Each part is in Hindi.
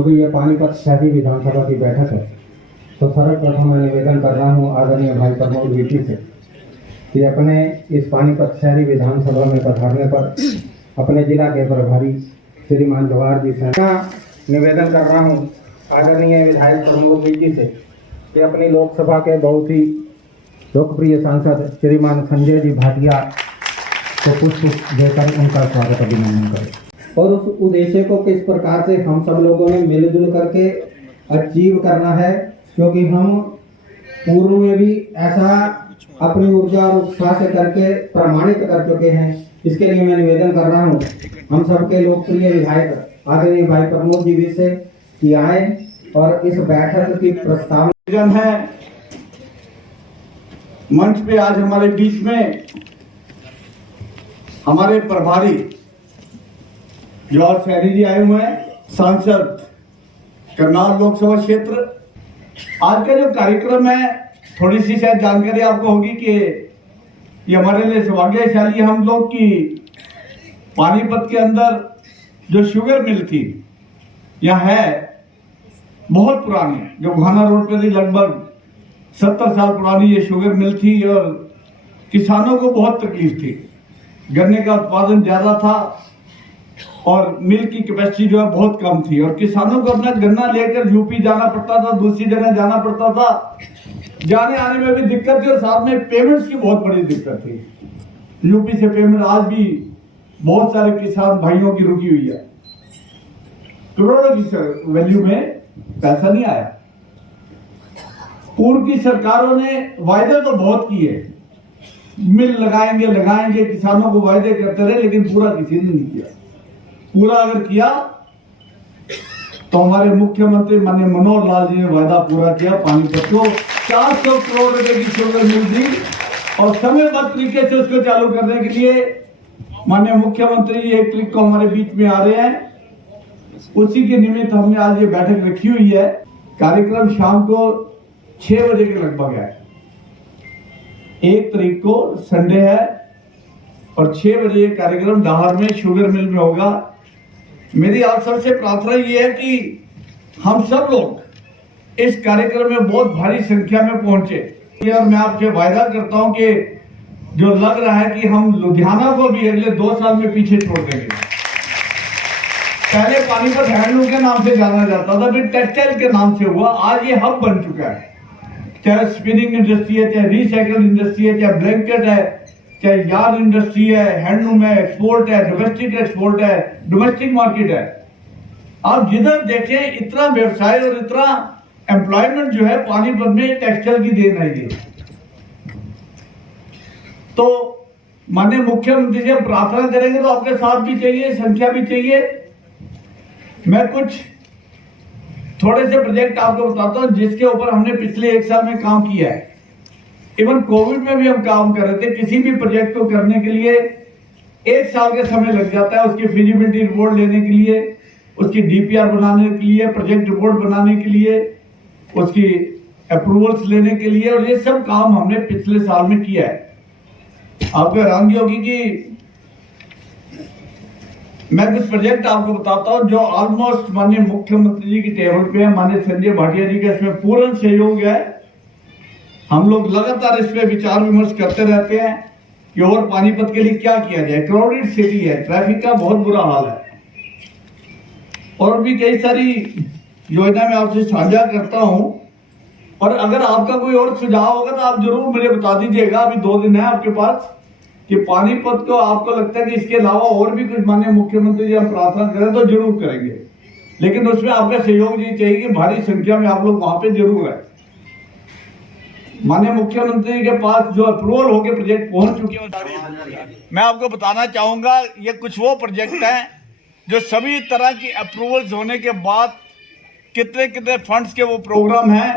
जो कि ये पानीपत शहरी विधानसभा की बैठक है, तो सर्वप्रथम मैं निवेदन कर रहा हूँ आदरणीय भाई प्रमोद वीटी से कि अपने इस पानीपत शहरी विधानसभा में पधारने पर अपने जिला के प्रभारी श्रीमान जवाहर जी से निवेदन कर रहा हूँ आदरणीय विधायक प्रमोद वीटी से कि अपनी लोकसभा के बहुत ही लोकप्रिय सांसद श्रीमान संजय जी भाटिया को पुष्प देकर उनका स्वागत अभिनंदन करें और उस उद्देश्य को किस प्रकार से हम सब लोगों ने मिलजुल करके अचीव करना है, क्योंकि हम पूर्व में भी ऐसा अपनी ऊर्जा और उत्साह से करके प्रमाणित कर चुके हैं। इसके लिए मैं निवेदन कर रहा हूँ हम सबके लोकप्रिय विधायक आदरणीय भाई प्रमोद जी से कि आए और इस बैठक की प्रस्तावना है। मंच पे आज हमारे बीच में हमारे प्रभारी जवाहर शहरी जी आए हुए हैं, सांसद करनाल लोकसभा क्षेत्र। आज का जो कार्यक्रम है, थोड़ी सी शायद जानकारी आपको होगी कि ये हमारे लिए सौभाग्यशाली हम लोग की पानीपत के अंदर जो शुगर मिल थी यह है बहुत पुरानी, जो घाना रोड पे थी, लगभग 70 साल पुरानी ये शुगर मिल थी और किसानों को बहुत तकलीफ थी। गन्ने का उत्पादन ज्यादा था और मिल की कैपेसिटी जो है बहुत कम थी और किसानों को अपना गन्ना लेकर यूपी जाना पड़ता था, दूसरी जगह जाना पड़ता था, जाने आने में भी दिक्कत थी और साथ में पेमेंट्स की बहुत बड़ी दिक्कत थी। यूपी से पेमेंट आज भी बहुत सारे किसान भाइयों की रुकी हुई है, करोड़ों की वैल्यू में पैसा नहीं आया। पूर्व की सरकारों ने वायदे तो बहुत किए, मिल लगाएंगे किसानों को वायदे करते रहे, लेकिन पूरा किसी ने नहीं किया। पूरा अगर किया तो हमारे मुख्यमंत्री माननीय मनोहर लाल जी ने वायदा पूरा किया। पानीपत को 400 करोड़ रुपए की शुगर मिल दी और समयबद्ध तरीके से उसको चालू करने के लिए माननीय मुख्यमंत्री एक तरीक को हमारे बीच में आ रहे हैं। उसी के निमित्त हमने आज ये बैठक रखी हुई है। कार्यक्रम शाम को 6 बजे के लगभग है। 1 तारीख को संडे है और 6 बजे कार्यक्रम डाहर में शुगर मिल में होगा। मेरी आप सबसे प्रार्थना ये है कि हम सब लोग इस कार्यक्रम में बहुत भारी संख्या में पहुंचे और मैं आपसे वायदा करता हूं कि जो लग रहा है कि हम लुधियाना को भी अगले 2 साल में पीछे छोड़ देंगे। पहले पानीपत हैंडलूम के नाम से जाना जाता था, फिर टेक्सटाइल के नाम से हुआ, आज ये हब बन चुका है। चाहे स्पिनिंग इंडस्ट्री है, चाहे रिसाइकल इंडस्ट्री है, चाहे ब्लैंकेट है, चाहे यार्न इंडस्ट्री है, हैंडलूम है, एक्सपोर्ट है, डोमेस्टिक एक्सपोर्ट है, डोमेस्टिक मार्केट है। आप जिधर देखें इतना व्यवसाय और इतना एम्प्लॉयमेंट जो है पानीपत में टेक्सटाइल की देन है ये। तो माननीय मुख्यमंत्री से प्रार्थना करेंगे तो आपके साथ भी चाहिए, संख्या भी चाहिए। मैं कुछ थोड़े से प्रोजेक्ट आपको बताता हूं जिसके ऊपर हमने पिछले 1 साल में काम किया है। इवन कोविड में भी हम काम कर रहे थे। किसी भी प्रोजेक्ट को करने के लिए 1 साल का समय लग जाता है, उसकी फिजिबिलिटी रिपोर्ट लेने के लिए, उसकी डीपीआर बनाने के लिए, प्रोजेक्ट रिपोर्ट बनाने के लिए, उसकी अप्रूवल्स लेने के लिए, और ये सब काम हमने पिछले साल में किया है। आपको हैरानगी होगी कि मैं कुछ प्रोजेक्ट आपको बताता हूं जो ऑलमोस्ट माननीय मुख्यमंत्री जी की टेबल पे है। माननीय संजय भाटिया जी का इसमें पूर्ण सहयोग है। हम लोग लगातार इस पे विचार विमर्श करते रहते हैं कि और पानीपत के लिए क्या किया जाए। क्राउडेड सिटी है, ट्रैफिक का बहुत बुरा हाल है और भी कई सारी योजना मैं आपसे साझा करता हूं। और अगर आपका कोई और सुझाव होगा तो आप जरूर मुझे बता दीजिएगा। अभी 2 दिन है आपके पास कि पानीपत को आपको लगता है कि इसके अलावा और भी कुछ माननीय मुख्यमंत्री जी हम प्रार्थना करें तो जरूर करेंगे, लेकिन उसमें आपका सहयोग ये चाहिए कि भारी संख्या में आप लोग वहां पे जरूर है। माननीय मुख्यमंत्री के पास जो अप्रूवल होके प्रोजेक्ट पहुंच चुके हैं, मैं आपको बताना चाहूंगा ये कुछ वो प्रोजेक्ट हैं जो सभी तरह की अप्रूवल्स होने के बाद कितने कितने फंड्स के वो प्रोग्राम हैं,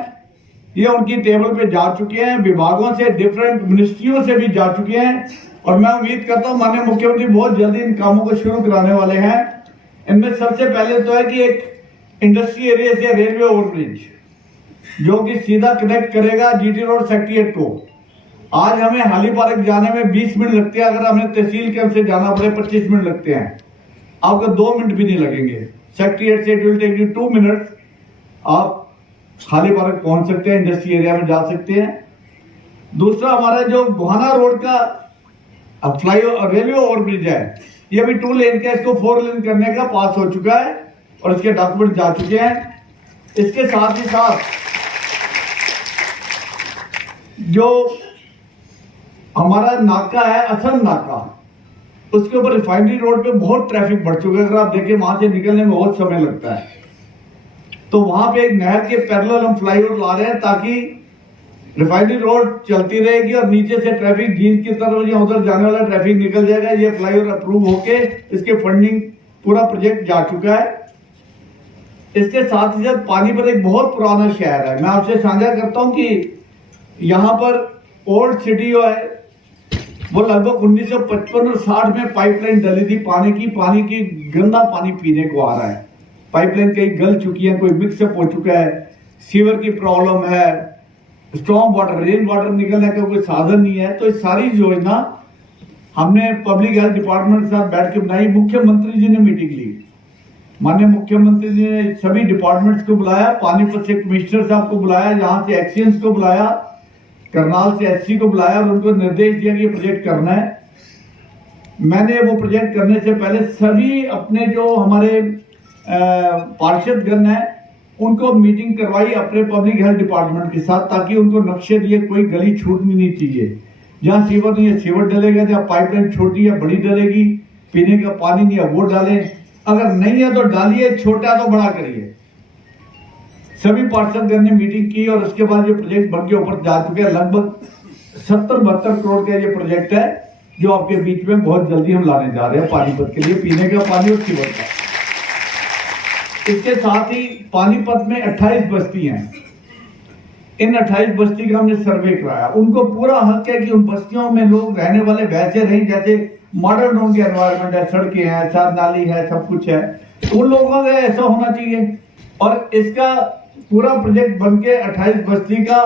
ये उनकी टेबल पे जा चुके हैं। विभागों से, डिफरेंट मिनिस्ट्रियों से भी जा चुके हैं और मैं उम्मीद करता हूं माननीय मुख्यमंत्री बहुत जल्दी इन कामों को शुरू कराने वाले हैं। इनमें सबसे पहले तो है कि एक इंडस्ट्री एरिया से रेलवे ओवरब्रिज जो कि सीधा कनेक्ट करेगा जीटी रोड सेक्रेटरीट को। आज हमें हाली पार्क जाने में 20 मिनट लगते हैं, अगर हमें तहसील कैंप से जाना पड़े 25 मिनट लगते हैं। आपको 2 मिनट भी नहीं लगेंगे, सेक्रेटरीट से it will take you 2 minutes, आप खाली पार्क पहुंच सकते हैं, इंडस्ट्री एरिया में जा सकते हैं। दूसरा हमारा जो गोहाना रोड का फ्लाई रेलवे ओवरब्रिज है, ये अभी 2 लेन का, इसको 4 लेन करने का पास हो चुका है और इसके डॉक्यूमेंट जा चुके हैं। इसके साथ ही साथ जो हमारा नाका है असम नाका, उसके ऊपर रिफाइनरी रोड पे बहुत ट्रैफिक बढ़ चुका है। अगर आप देखें वहां से निकलने में बहुत समय लगता है, तो वहां पे एक नहर के पैरेलल हम फ्लाईओवर ला रहे हैं ताकि रिफाइनरी रोड चलती रहेगी और नीचे से ट्रैफिक जींद की तरफ या उधर जाने वाला ट्रैफिक निकल जाएगा। ये फ्लाईओवर अप्रूव होके इसके फंडिंग पूरा प्रोजेक्ट जा चुका है। इसके साथ ही साथ पानीपत एक बहुत पुराना शहर है। मैं आपसे साझा करता हूं कि यहाँ पर ओल्ड सिटी है, वो लगभग 1955 और 60 में पाइपलाइन डली थी पानी की गंदा पानी पीने को आ रहा है। पाइपलाइन कई गल चुकी है, कोई मिक्सअप हो चुका है, सीवर की प्रॉब्लम है, स्टॉर्म वाटर रेन वाटर निकलने का कोई साधन नहीं है। तो इस सारी योजना हमने पब्लिक हेल्थ डिपार्टमेंट के साथ बैठ के बनाई। मुख्यमंत्री जी ने मीटिंग ली, माननीय मुख्यमंत्री जी ने सभी डिपार्टमेंट्स को बुलाया, पानीपत से कमिश्नर साहब को बुलाया, यहाँ से एक्सीएंस को बुलाया, करनाल से एससी को बुलाया और उनको निर्देश दिया कि ये प्रोजेक्ट करना है। मैंने वो प्रोजेक्ट करने से पहले सभी अपने जो हमारे पार्षद गण है उनको मीटिंग करवाई अपने पब्लिक हेल्थ डिपार्टमेंट के साथ, ताकि उनको नक्शे दिए, कोई गली छूटनी नहीं चाहिए। जहाँ सीवर नहीं है सीवर डलेगा, जहाँ पाइपलाइन छोटी है बड़ी डलेगी, पीने का पानी नहीं है वो डालें, अगर नहीं है तो डालिए, छोटा तो बड़ा करिए। सभी पार्षदगण ने मीटिंग की और उसके बाद ये प्रोजेक्ट बन के ऊपर जा चुके हैं। लगभग 70-72 करोड़ का ये प्रोजेक्ट है जो आपके बीच में बहुत जल्दी हम लाने जा रहे हैं पानीपत के लिए, पीने का पानी और सीवर का। इसके साथ ही पानीपत में 28 बस्ती हैं। इन 28 बस्ती का हमने सर्वे कराया। उनको पूरा हक है कि उन बस्तियों में लोग रहने वाले वैसे रहें जैसे मॉडर्न उनके एनवायरनमेंट है, सड़कें हैं, साथ नाली है, सब कुछ है, तो उन लोगों का ऐसा होना चाहिए। और इसका पूरा प्रोजेक्ट बनके 28 बस्ती का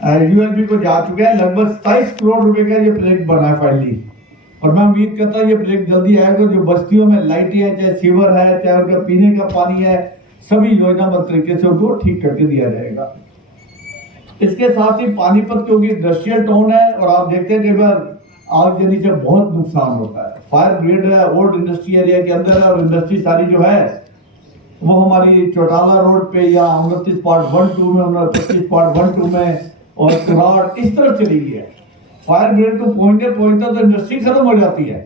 यूएलबी को जा चुका है। लगभग 27 करोड़ रुपए का ये प्रोजेक्ट बना है फाइनली, और मैं उम्मीद करता हूँ ये प्रोजेक्ट जल्दी आएगा। जो बस्तियों में लाइटें हैं, चाहे सीवर है, चाहे उनका पीने का पानी है, सभी योजनाबद्ध तरीके से उनको ठीक करके दिया जाएगा। इसके साथ ही पानीपत क्योंकि इंडस्ट्रियल टाउन है और आप देखते हैं कि आगजनी से बहुत नुकसान होता है। फायर ब्रिगेड है, ओल्ड इंडस्ट्री एरिया के अंदर है, और इंडस्ट्री सारी जो है वो हमारी चौटाला रोड पे या 29.12 में, 25.12 में और कुराड़ इस तरफ चली गई है। फायर ब्रिगेड को पहुंचता तो इंडस्ट्री खत्म हो जाती है।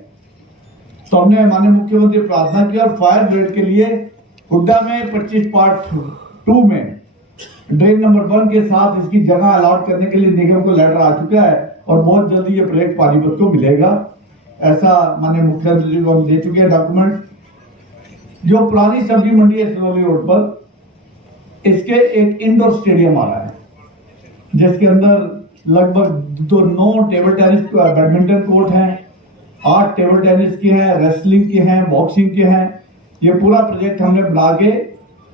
तो हमने माननीय मुख्यमंत्री प्रार्थना की और फायर ब्रिगेड के लिए हुड्डा में 25.2 में ड्रेन नंबर 1 के साथ इसकी जगह अलॉट करने के लिए निगम को लेटर आ चुका है और बहुत जल्दी ये प्रोजेक्ट पानीपत को मिलेगा, ऐसा माननीय मुख्यमंत्री को हम दे चुके हैं डॉक्यूमेंट। जो पुरानी सब्जी मंडी है सिलौली रोड पर, इसके एक इंडोर स्टेडियम आ रहा है जिसके अंदर लगभग 9 टेबल टेनिस बैडमिंटन कोर्ट हैं, 8 टेबल टेनिस के हैं, रेसलिंग के हैं, बॉक्सिंग के हैं। ये पूरा प्रोजेक्ट हमने बना के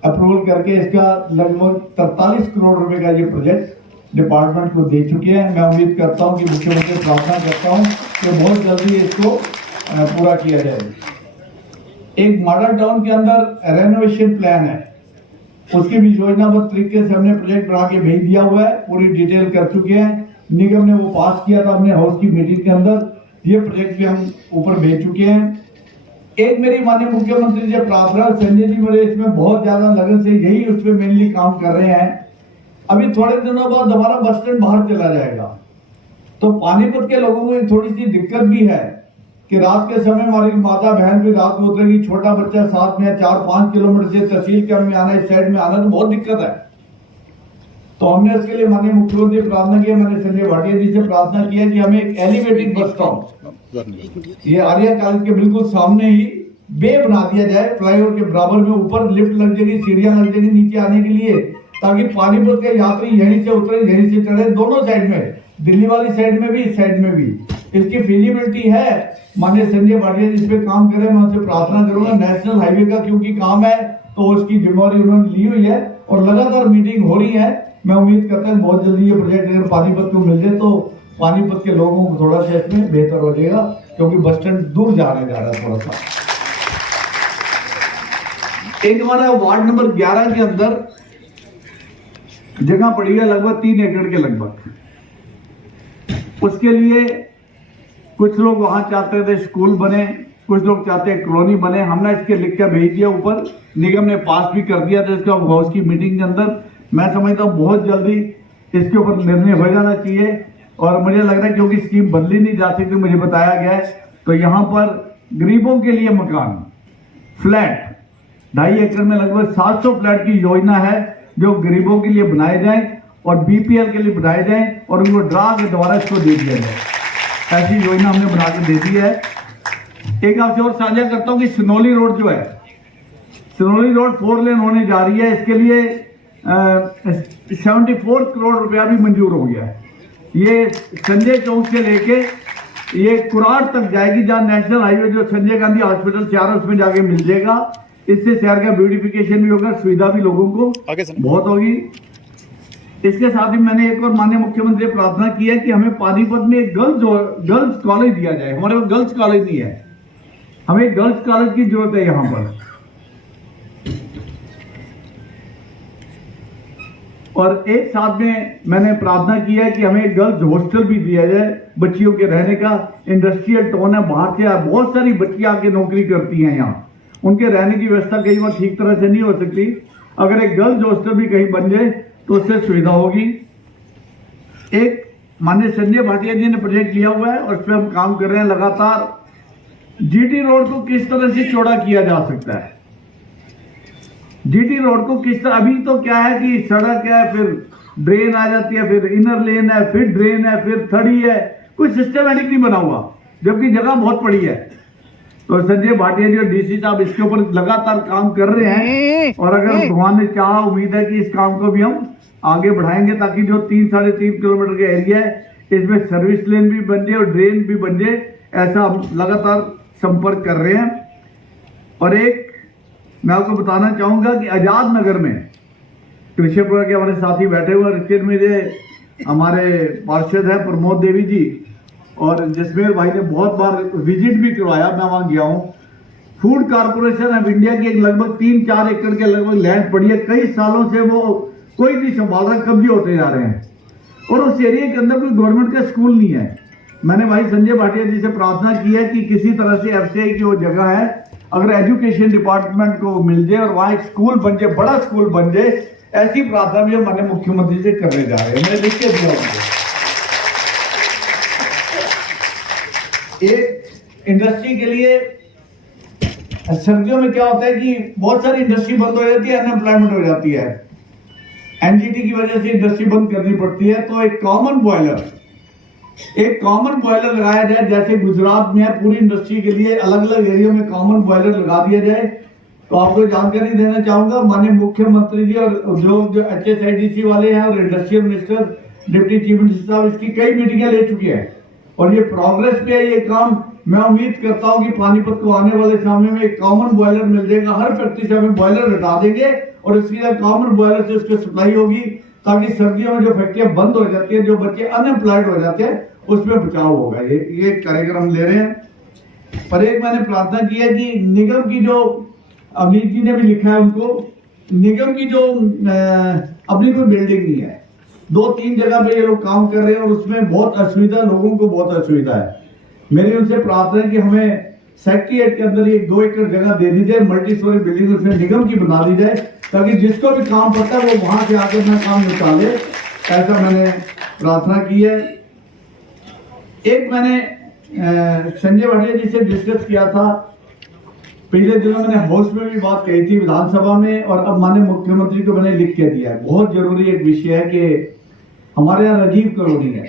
अप्रूवल करके इसका लगभग 43 करोड़ रुपए का ये प्रोजेक्ट डिपार्टमेंट को दे चुके हैं। मैं उम्मीद करता हूं कि मुख्यमंत्री प्रार्थना करता हूं कि बहुत जल्दी इसको पूरा किया जाए। एक मॉडल टाउन के अंदर रेनोवेशन प्लान है, उसकी भी योजनाबद्ध तरीके से हमने प्रोजेक्ट बना के भेज दिया हुआ है, पूरी डिटेल कर चुके हैं। निगम ने वो पास किया था हमने हाउस की मीटिंग के अंदर, ये प्रोजेक्ट भी हम ऊपर भेज चुके हैं। एक मेरी माननीय मुख्यमंत्री जी प्रार्थना, संजय जी मेरे इसमें बहुत ज्यादा लगन से यही उसमें मेनली काम कर रहे हैं। अभी थोड़े दिनों बाद हमारा बस स्टैंड बाहर चला जाएगा, तो पानीपत के लोगों को थोड़ी सी दिक्कत भी है कि रात के समय हमारी माता बहन भी रात को उतरेगी, छोटा बच्चा साथ में 4-5 किलोमीटर से तहसील कैंप में आना, इस साइड में आना, तो बहुत दिक्कत है। तो हमने इसके लिए माननीय मुख्यमंत्री प्रार्थना किया, मैंने संजय भाटिया जी से प्रार्थना किया कि हमें एक एलिवेटेड बस स्टॉप ये आर्या कॉलेज के बिल्कुल सामने ही बे बना दिया जाए, फ्लाईओवर के बराबर में, ऊपर लिफ्ट लग जाएगी, सीढ़ियां लग जाएगी नीचे आने के लिए, ताकि पानीपत के यात्री यहीं से उतरे यहीं से चढ़े, दोनों साइड में, दिल्ली वाली साइड में भी, इस साइड में भी। इसकी फिजिबिलिटी है, माननीय संजय भाटिया इस पे काम करें, मैं उनसे प्रार्थना करूंगा। नेशनल हाईवे का क्योंकि काम है तो उसकी जिम्मेवारी उन्होंने ली हुई है और लगातार मीटिंग हो रही है। मैं उम्मीद करता हूँ बहुत जल्दी ये प्रोजेक्ट अगर पानीपत को मिल जाए तो पानीपत के लोगों को थोड़ा सा इसमें बेहतर हो जाएगा, क्योंकि बस स्टैंड दूर जाने जा रहा है थोड़ा सा। एक हमारा वार्ड नंबर 11 के अंदर जगह पड़ी है लगभग 3 एकड़ के लगभग। उसके लिए कुछ लोग वहां चाहते थे स्कूल बने, कुछ लोग चाहते हैं कॉलोनी बने। हमने इसके लिख के भेज दिया ऊपर, निगम ने पास भी कर दिया था इसका हाउस की मीटिंग के अंदर। मैं समझता हूँ बहुत जल्दी इसके ऊपर निर्णय हो जाना चाहिए और मुझे लग रहा है क्योंकि स्कीम बदली नहीं जा सकती, मुझे बताया गया है, तो यहाँ पर गरीबों के लिए मकान फ्लैट 2.5 एकड़ में लगभग 700 फ्लैट की योजना है जो गरीबों के लिए बनाए जाएं और बीपीएल के लिए बनाए जाएं और उनको ड्रा के द्वारा इसको दे दिया जाए। ऐसी योजना हमने बना के दे दी है। एक आपसे और साझा करता हूं कि सिनोली रोड जो है, सिनोली रोड 4 लेन होने जा रही है। इसके लिए 74 करोड़ रुपया भी मंजूर हो गया है। ये संजय चौक से लेके ये कुराड़ तक जाएगी, जहां नेशनल हाईवे जो संजय गांधी हॉस्पिटल से आ रहा है उसमें जाके मिल जाएगा। इससे शहर का ब्यूटिफिकेशन भी होगा, सुविधा भी लोगों को बहुत होगी। इसके साथ ही मैंने एक और माननीय मुख्यमंत्री से प्रार्थना की है कि हमें पानीपत में एक गर्ल्स कॉलेज दिया जाए। हमारे पास गर्ल्स कॉलेज नहीं है, हमें एक गर्ल्स कॉलेज की जरूरत है यहां पर। और एक साथ में मैंने प्रार्थना की है कि हमें एक गर्ल्स हॉस्टल भी दिया जाए बच्चियों के रहने का। इंडस्ट्रियल टाउन है, बाहर से बहुत सारी बच्चियां आके नौकरी करती हैं यहाँ, उनके रहने की व्यवस्था कई बार ठीक तरह से नहीं हो सकती। अगर एक गर्ल्स हॉस्टल भी कहीं बन जाए तो उससे सुविधा होगी। एक माननीय संजय भाटिया जी ने प्रोजेक्ट लिया हुआ है और उस पर हम काम कर रहे हैं लगातार। जीटी रोड को किस तरह से चौड़ा किया जा सकता है, जीटी रोड को किस तरह, अभी तो क्या है कि सड़क है, फिर ड्रेन आ जाती है, फिर इनर लेन है, फिर ड्रेन है, फिर थड़ी है, कोई सिस्टमैटिक नहीं बना हुआ, जबकि जगह बहुत पड़ी है। तो संजय भाटिया जी और डीसी साहब इसके ऊपर लगातार काम कर रहे हैं और अगर भगवान ने चाहा, उम्मीद है कि इस काम को भी हम आगे बढ़ाएंगे ताकि जो 3-3.5 किलोमीटर का एरिया है इसमें सर्विस लेन भी बन जाए और ड्रेन भी बन जाए। ऐसा हम लगातार संपर्क कर रहे हैं। और एक मैं आपको बताना चाहूंगा कि आजाद नगर में कृष्णपुरा के हमारे साथी बैठे हुए, रिचेर मेरे हमारे पार्षद है प्रमोद देवी जी और जसमेर भाई ने बहुत बार विजिट भी करवाया, मैं वहां गया हूं। फूड कॉर्पोरेशन ऑफ इंडिया की एक लगभग 3-4 एकड़ के लगभग लैंड पड़ी है, कई सालों से वो कोई नहीं संभाल रहा, कब्जे होते जा रहे हैं और उस एरिया के अंदर कोई गवर्नमेंट का स्कूल नहीं है। मैंने भाई संजय भाटिया जी से प्रार्थना की है कि किसी तरह से एफसीआई की वो जगह है, अगर एजुकेशन डिपार्टमेंट को मिल जाए और वहां एक स्कूल बन जाए, बड़ा स्कूल बन जाए, ऐसी प्रार्थना भी हम माननीय मुख्यमंत्री से करने जा रहे हैं। मैंने लिख के दिया उनको। एक इंडस्ट्री के लिए सर्दियों में क्या होता है कि बहुत सारी इंडस्ट्री बंद हो जाती है, अनएम्प्लॉयमेंट हो जाती है, एनजीटी की वजह से इंडस्ट्री बंद करनी पड़ती है। तो एक कॉमन बॉयलर लगाया जाए, जैसे गुजरात में है, पूरी इंडस्ट्री के लिए अलग अलग एरिया में कॉमन बॉयलर लगा दिया जाए। तो आपको जानकारी देना चाहूंगा, माननीय मुख्यमंत्री जी और जो HSIDC वाले हैं और industrial minister, deputy chief minister साहब इसकी कई मीटिंगें ले चुके हैं और ये प्रोग्रेस पे है ये काम। मैं उम्मीद करता हूं कि पानीपत को आने वाले समय में एक कॉमन बॉयलर मिल जाएगा, हर फैक्ट्री से हमें बॉयलर हटा देंगे और इसकी कॉमन बॉयलर से उसकी सप्लाई होगी ताकि सर्दियों में जो फैक्ट्रियां बंद हो जाती है, जो बच्चे अनएम्प्लॉयड हो जाते हैं, उसमें बचाव होगा। ये कार्यक्रम ले रहे हैं। पर एक मैंने प्रार्थना की है कि निगम की जो अमित जी ने भी लिखा है उनको, निगम की जो अपनी कोई बिल्डिंग नहीं है, 2-3 जगह पे ये लोग काम कर रहे हैं और उसमें बहुत असुविधा, लोगों को बहुत असुविधा है। मेरी उनसे प्रार्थना है कि हमें सेक्रेटरीट के अंदर 1-2 एकड़ जगह दे दी जाए, मल्टी स्टोरी बिल्डिंग उसमें निगम की बना दी जाए ताकि जिसको भी काम पड़ता है वो वहां से आकर अपना काम निकाले। ऐसा मैंने प्रार्थना की है। एक मैंने संजय भाटिया जी से डिस्कस किया था, पिछले दिनों मैंने हाउस में भी बात कही थी, विधानसभा में, और अब माननीय मुख्यमंत्री को मैंने लिख के दिया है। बहुत जरूरी एक विषय है कि हमारे यहाँ राजीव कॉलोनी है,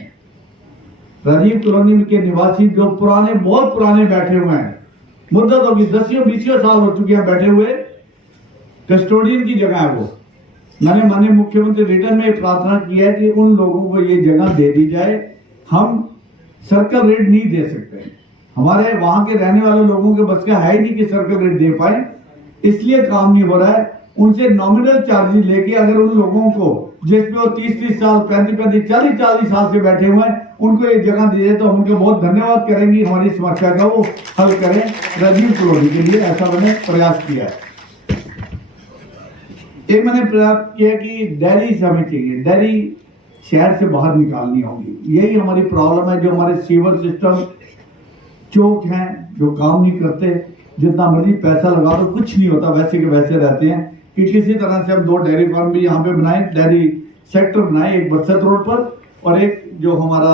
राजीव कॉलोनी के निवासी जो पुराने, बहुत पुराने बैठे हुए हैं, मुद्दत होगी 10-20 साल हो चुके हैं बैठे हुए, कस्टोडियन की जगह है वो। मैंने माननीय मुख्यमंत्री रिटर्न में प्रार्थना की है कि उन लोगों को ये जगह दे दी जाए। हम सर्कल रेट नहीं दे सकते, हमारे वहां के रहने वाले लोगों के बस का है ही नहीं कि सर्कल रेट दे पाए, इसलिए काम नहीं हो रहा है। उनसे नॉमिनल चार्जेस लेके अगर उन लोगों को जिसमें वो 30-30 साल, 35-35, 40-40 साल से बैठे हुए हैं, उनको ये जगह दी जाए तो हम उनका बहुत धन्यवाद करेंगे, हमारी समस्या का वो हल करें राजीव कॉलोनी के लिए। ऐसा मैंने प्रयास किया है। एक मैंने प्रयास किया कि डेयरी से हमें चाहिए, डेयरी शहर से बाहर निकालनी होगी। यही हमारी प्रॉब्लम है। जो हमारे सीवर सिस्टम चौक हैं जो काम नहीं करते, जितना मर्जी पैसा लगा दो कुछ नहीं होता, वैसे के वैसे रहते हैं। कि किसी तरह से हम 2 डेयरी फार्म भी यहाँ पे बनाए, डेयरी सेक्टर बनाए, एक बरसत रोड पर और एक जो हमारा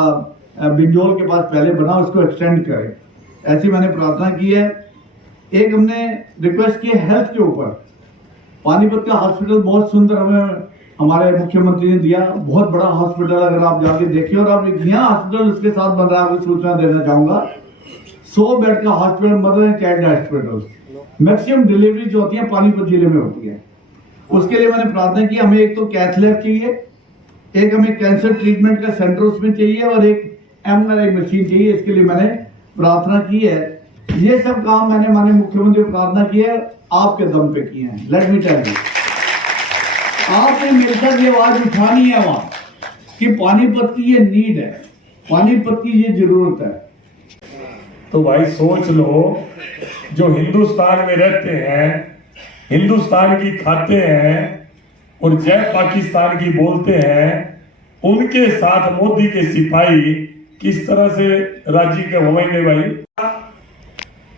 बिंजोल के पास पहले बना उसको एक्सटेंड करें, ऐसी मैंने प्रार्थना की है। एक हमने रिक्वेस्ट की है हेल्थ के ऊपर। पानीपत का हॉस्पिटल बहुत सुंदर हमें हमारे मुख्यमंत्री ने दिया, बहुत बड़ा हॉस्पिटल, अगर आप जाके देखिए। और आप एक नया हॉस्पिटल उसके साथ बन रहा है, आपको सूचना देना चाहूंगा। 100 बेड का hospital, mother and child hospital. Maximum delivery जो होती है पानीपत जिले में होती है। उसके लिए मैंने प्रार्थना की, हमें एक तो कैथ लैब चाहिए, एक हमें कैंसर ट्रीटमेंट का सेंटर उसमें चाहिए और एक MRI मशीन चाहिए। इसके लिए मैंने प्रार्थना की है। ये सब काम मैंने माननीय मुख्यमंत्री को प्रार्थना की है, आपके दम पे किए हैं। लेट मी टेल यू, आपने मिलकर ये आवाज उठानी है वहां कि पानीपत की ये नीड है, पानीपत की ये जरूरत है। तो भाई सोच लो, जो हिंदुस्तान में रहते हैं, हिंदुस्तान की खाते हैं और जय पाकिस्तान की बोलते हैं, उनके साथ मोदी के सिपाही किस तरह से राजी के होंगे भाई।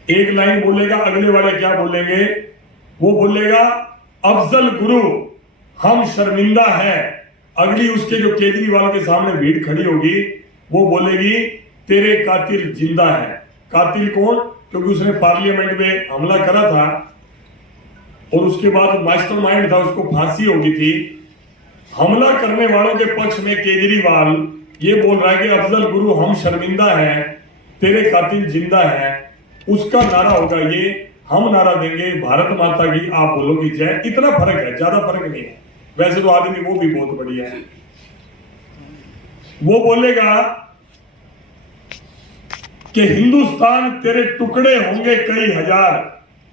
एक लाइन बोलेगा, अगले वाले क्या बोलेंगे? वो बोलेगा अफजल गुरु हम शर्मिंदा हैं। अगली उसके जो केजरीवाल के सामने भीड़ खड़ी होगी वो बोलेगी तेरे कातिल जिंदा है। कातिल कौन? क्योंकि उसने पार्लियामेंट में हमला करा था और उसके बाद मास्टरमाइंड था, उसको फांसी होगी थी। हमला करने वालों के पक्ष में केजरीवाल ये बोल रहा है कि अफजल गुरु हम शर्मिंदा हैं, तेरे कातिल जिंदा है। उसका नारा होगा ये, हम नारा देंगे भारत माता की, आप बोलोगे जय। इतना फर्क है, ज्यादा फर्क नहीं है। वैसे तो आदमी वो भी बहुत बढ़िया है। वो बोलेगा कि हिंदुस्तान तेरे टुकड़े होंगे कई हजार।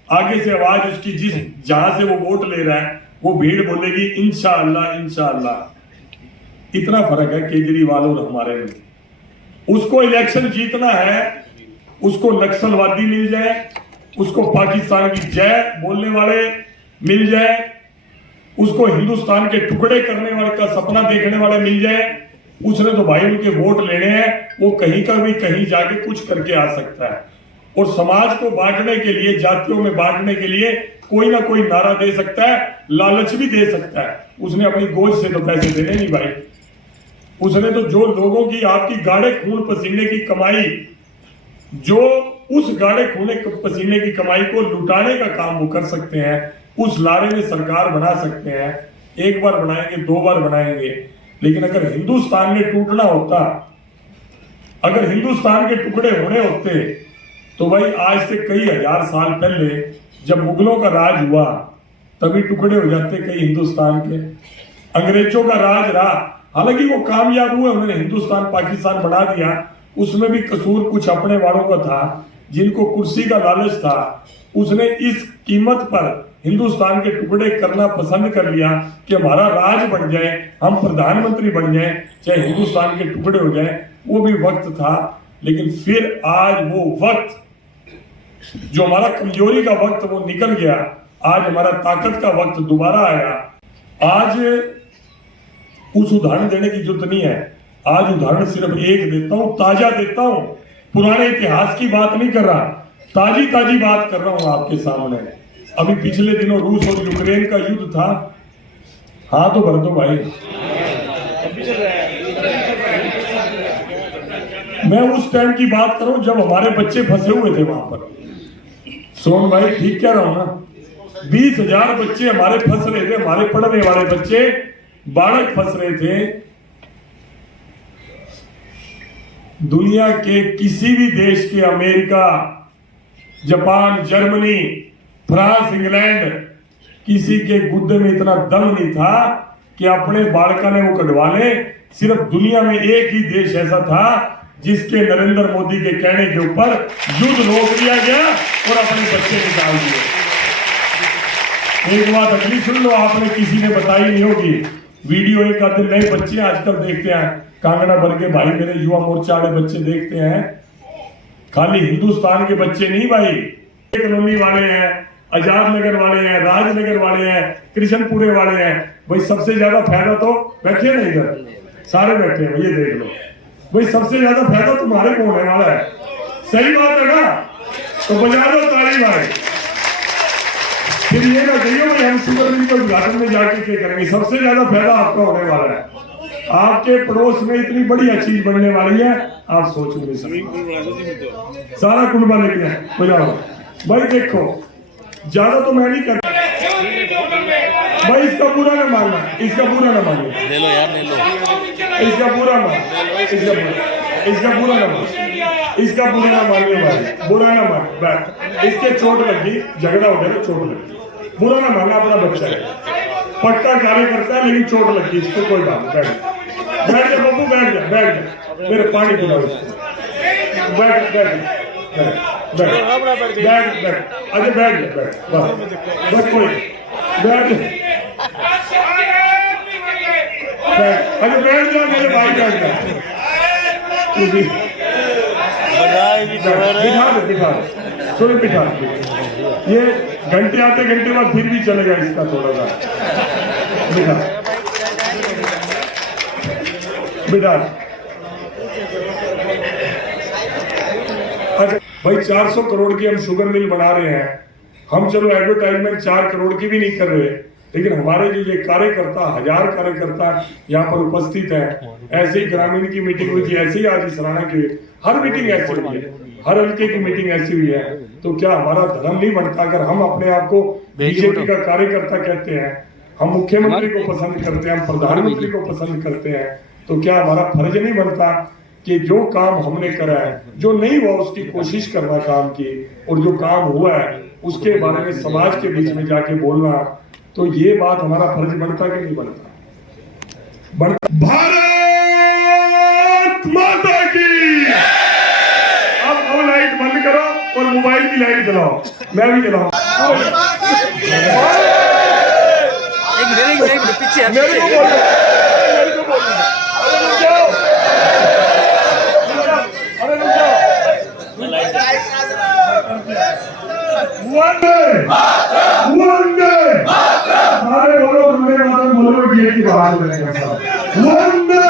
आगे से आवाज उसकी जिस जहां से वो वोट ले रहा है वो भीड़ बोलेगी इंशाअल्लाह इंशाअल्लाह। इतना फर्क है केजरीवाल और हमारे में। उसको इलेक्शन जीतना है, उसको नक्सलवादी मिल जाए, उसको पाकिस्तान की जय बोलने वाले मिल जाए, उसको हिंदुस्तान के टुकड़े करने वाले का सपना देखने वाले मिल जाए, उसने तो भाई उनके वोट लेने हैं। वो कहीं का भी कहीं जाके कुछ करके आ सकता है और समाज को बांटने के लिए, जातियों में बांटने के लिए कोई ना कोई नारा दे सकता है, लालच भी दे सकता है। उसने अपनी गोद से तो पैसे देने नहीं भाई। उसने तो जो लोगों की, आपकी गाढ़े खून पसीने की कमाई, जो उस गाढ़े खून पसीने की कमाई को लुटाने का काम वो कर सकते हैं, उस लारे में सरकार बना सकते हैं। एक बार बनाएंगे, 2 बार बनाएंगे, लेकिन अगर हिंदुस्तान में टूटना होता, अगर हिंदुस्तान के टुकड़े होने होते तो भाई आज से कई हजार साल पहले जब मुगलों का राज हुआ तभी टुकड़े हो जाते कई हिंदुस्तान के। अंग्रेजों का राज रहा, हालांकि वो कामयाब हुए, उन्होंने हिंदुस्तान पाकिस्तान बना दिया। उसमें भी कसूर कुछ अपने वालों का था, जिनको कुर्सी का लालच था। उसने इस कीमत पर हिंदुस्तान के टुकड़े करना पसंद कर लिया कि हमारा राज बन जाए, हम प्रधानमंत्री बन जाए, चाहे हिंदुस्तान के टुकड़े हो जाए। वो भी वक्त था, लेकिन फिर आज वो वक्त, जो हमारा कमजोरी का वक्त वो निकल गया। आज हमारा ताकत का वक्त दोबारा आया। आज उस उदाहरण देने की जरूरत नहीं है। आज उदाहरण सिर्फ एक देता हूं, ताजा देता हूं। पुराने इतिहास की बात नहीं कर रहा, ताजी ताजी बात कर रहा हूं आपके सामने। अभी पिछले दिनों रूस और यूक्रेन का युद्ध था। हाँ तो भर दो भाई। मैं उस टाइम की बात करूं जब हमारे बच्चे फंसे हुए थे वहां पर। सोन भाई ठीक कह रहा हूं ना? 20,000 बच्चे हमारे फंस रहे थे, हमारे पढ़ने वाले बच्चे, बालक फंस रहे थे। दुनिया के किसी भी देश के, America, Japan, Germany, France, England, किसी के गुद्दे में इतना दम नहीं था कि अपने बालका ने वो कटवा ले। सिर्फ दुनिया में एक ही देश ऐसा था जिसके नरेंद्र मोदी के कहने के ऊपर युद्ध रोक दिया गया और अपने बच्चे निकाल दिए। एक बात अगली सुन लो, आपने किसी ने बताई नहीं होगी। वीडियो एक आधे नए बच्चे आजकल देखते हैं, कांगड़ा भर के भाई मेरे युवा मोर्चा वाले बच्चे देखते हैं। खाली हिंदुस्तान के बच्चे नहीं भाई, कॉलोनी वाले हैं, आजाद नगर वाले हैं, राजनगर वाले हैं, कृष्णपुरे वाले हैं। भाई सबसे ज्यादा फायदा तो बैठे ना इधर, सारे बैठे हैं, ये देख लो भाई, सबसे ज्यादा फायदा तुम्हारे को होने वाला है। सही बात है ना? तो बजा दो ताली भाई। फिर ये ना कहिए भाई हम शुगर मिल के उद्घाटन में जाके क्या करेंगे। सबसे ज्यादा फायदा आपका होने वाला है। आपके पड़ोस में इतनी बढ़िया चीज बनने वाली है, आप सोच नहीं सकते। सारा कुंडा लेके बजाओ भाई। देखो ज्यादा तो मैं नहीं करता भाई, इसका पूरा ना मानना, इसका पूरा ना मानना, ले लो यार, ले लो। इसका पूरा मान, इसका पूरा ना मान, इसका पूरा ना मानने भाई, बुरा ना मान। बैठ, इसके चोट लगी, झगड़ा हो गया तो चोट लगी, बुरा ना मानना, अपना बच्चा है, पक्का कार्य करता है लेकिन चोट लगी, इसको कोई बात नहीं। बैठ जा बब्बू, बैठ जा, बैठ जा, मेरे पानी पिलाओ इसको। बैठ बैठ बैठ बैठ बैठ बैठ, अरे बैठ जा, बैठ बस कोई बैठ, अरे बैठ जा मेरे भाई, बैठ जा, बिठा दे, बिठा दे, थोड़ी बिठा दे। ये घंटे आते घंटे बाद फिर भी चलेगा इसका थोड़ा सा, बिठा बिठा। अच्छा भाई 400 करोड़ की हम शुगर मिल बना रहे हैं, हम चलो एडवर्टाइजमेंट 4 करोड़ की भी नहीं कर रहे, लेकिन हमारे जो ये कार्यकर्ता, 1000 कार्यकर्ता यहाँ पर उपस्थित है। ऐसे ही ग्रामीण की मीटिंग हुई थी, ऐसे ही आज इसराना की हर मीटिंग ऐसी हुई है, हर हल्के की मीटिंग ऐसी हुई है। तो क्या हमारा धर्म नहीं बनता? अगर हम अपने आप को बीजेपी का कार्यकर्ता कहते हैं, हम मुख्यमंत्री को पसंद करते हैं, हम प्रधानमंत्री को पसंद करते हैं, तो क्या हमारा फर्ज नहीं बनता कि जो काम हमने करा है, जो नहीं हुआ उसकी कोशिश करना काम की, और जो काम हुआ है उसके बारे में समाज के बीच में जाके बोलना? तो ये बात हमारा फर्ज बनता कि नहीं बनता? भारत माता की। अब वो लाइट बंद करो और मोबाइल की लाइट जलाओ, मैं भी जलाऊं। एक मिनट पीछे मेरे को बोलो, मेरे को बोलो, अरे रुक जाओ, अरे रुक जाओ। वंदे वंदे, सारे बोलो वंदे मातरम, बोलो गेट की बाहर लगेगा सब। वंदे